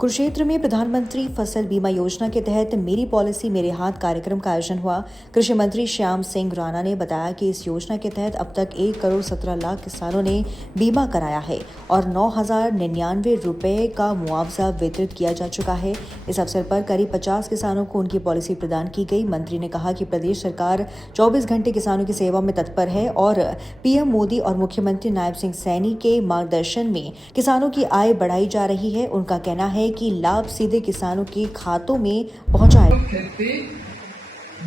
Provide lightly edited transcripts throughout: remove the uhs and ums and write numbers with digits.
कुरुक्षेत्र में प्रधानमंत्री फसल बीमा योजना के तहत मेरी पॉलिसी मेरे हाथ कार्यक्रम का आयोजन हुआ। कृषि मंत्री श्याम सिंह राणा ने बताया कि इस योजना के तहत अब तक 1 करोड़ 17 लाख किसानों ने बीमा कराया है और 9,099 रुपए का मुआवजा वितरित किया जा चुका है। इस अवसर पर करीब 50 किसानों को उनकी पॉलिसी प्रदान की गई। मंत्री ने कहा कि प्रदेश सरकार 24 घंटे किसानों की सेवा में तत्पर है और पीएम मोदी और मुख्यमंत्री नायब सिंह सैनी के मार्गदर्शन में किसानों की आय बढ़ाई जा रही है। उनका कहना है कि लाभ सीधे किसानों के खातों में पहुंचाए। खेती,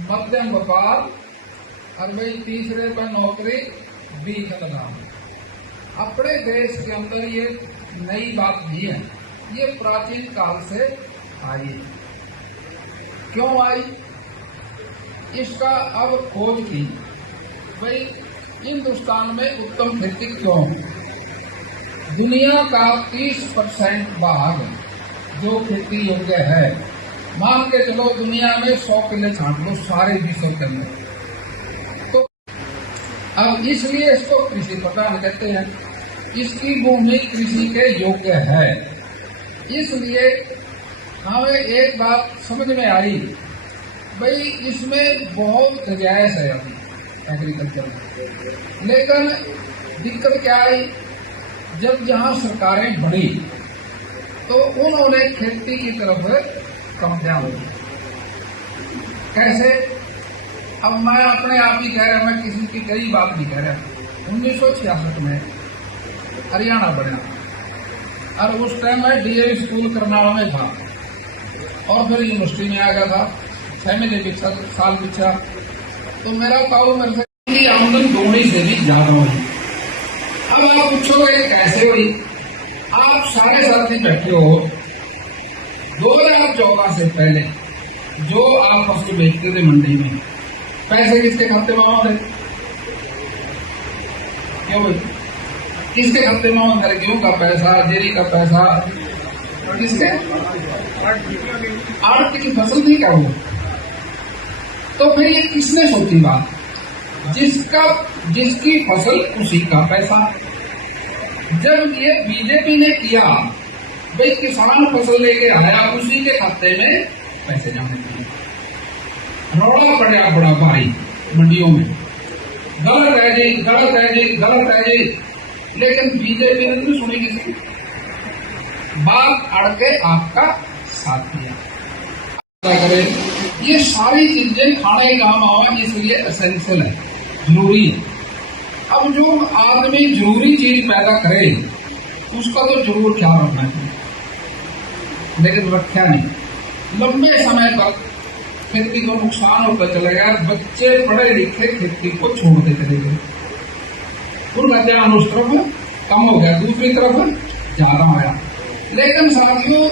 मध्यम व्यापार और भाई तीसरे पर नौकरी, बीज लगाम। अपने देश के अंदर ये नई बात नहीं है, ये प्राचीन काल से आई। क्यों आई? इसका अब खोज की भाई हिंदुस्तान में उत्तम खेती क्यों? दुनिया का 30% भाग जो खेती योग्य है, मान के चलो दुनिया में 100 किले छांट लो सारे विश्व के अंदर, तो अब इसलिए इसको कृषि प्रधान कहते हैं। इसकी भूमि कृषि के योग्य है। इसलिए हमें एक बात समझ में आई भाई इसमें बहुत गुंजाइश है अभी एग्रीकल्चर में, लेकिन दिक्कत क्या आई? जब जहां सरकारें बढ़ी तो उन्होंने खेती की तरफ कम ध्यान दिया। कैसे? अब मैं अपने आप ही कह रहा, मैं किसी की कई बात नहीं कह रहा। 1966 में हरियाणा बना और उस टाइम मैं डीएवी स्कूल करनाल में था और फिर यूनिवर्सिटी में आ गया था। 6 महीने साल पीछा तो मेरा ताऊ मेरे से आमदन दोगुनी से भी ज्यादा हुई। अब आप पूछोगे कैसे हुई? आप सारे साथी बैठे हो, 2014 से पहले जो आप फसल बेचते थे मंडी में, पैसे किसके खाते में आते? क्यों भाई? किसके खाते में आते? गेहूं का पैसा, जीरी का पैसा किसके? आड़ती की फसल थी क्या वो? तो फिर ये किसने सोची बात? जिसकी फसल उसी का पैसा। जब ये बीजेपी ने किया भाई किसान फसल लेके आया, उसी के खाते में पैसे जाने दिए, रौला पड़ा बड़ा भारी मंडियों में, गलत है जी, गलत है जी, गलत है जी। लेकिन बीजेपी ने नहीं सुनी किसी बात, अड़ के आपका साथ दिया। ये सारी चीजें खाने काम आवा, इसलिए एसेंशियल है, जरूरी है। अब जो आदमी जरूरी चीज पैदा करे उसका तो जरूर ख्याल रखना चाहिए, लेकिन रखा नहीं। लंबे समय तक खेती को नुकसान होता चला गया। बच्चे पढ़े लिखे खेती को छोड़ते चले गए, उनका ध्यान उस तरफ कम हो गया, दूसरी तरफ ज्यादा आया। लेकिन साथियों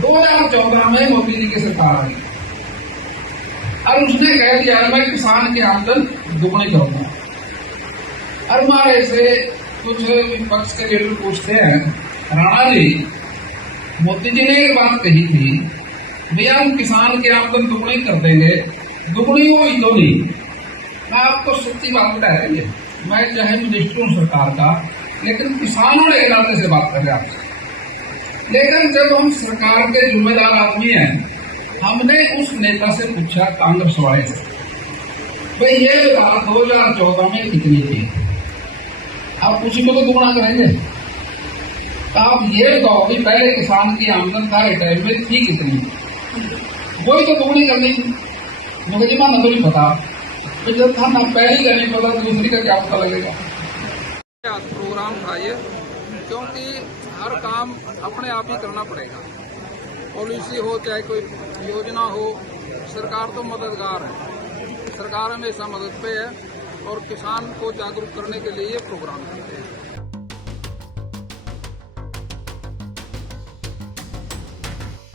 2014 में मोदी जी की सरकार आई और उसने कह दिया मैं किसान की आमदन दुगनी करूंगा। और हमारे से कुछ विपक्ष के लीडर पूछते हैं, राणा जी मोदी जी ने एक बात कही थी भैया हम किसान की आमदन दुगनी कर देंगे, दुगनी हुई तो नहीं। मैं आपको सच्ची बात बता रही है, मैं चाहे मिनिस्टर हूं सरकार का, लेकिन किसानों के नाते से बात कर रहे आपसे। लेकिन जब हम सरकार के जिम्मेदार आदमी हैं, हमने उस नेता से पूछा कांग्रेस वाले से भाई ये बता 2014 में कितनी थी? आप उसी को तो दुगना करेंगे। तो आप ये बताओ कि पहले किसान की आमदन था टाइम में थी कितनी? वही तो दुगनी करनी थी। मुझे जी माना तो नहीं पता, तो जब था ना पहली का नहीं पता, दूसरी का क्या पता लगेगा? प्रोग्राम था ये, क्योंकि हर काम अपने आप ही करना पड़ेगा। पॉलिसी हो चाहे कोई योजना हो, सरकार तो मददगार है, सरकार हमेशा मदद पे है और किसान को जागरूक करने के लिए ये प्रोग्राम करते हैं।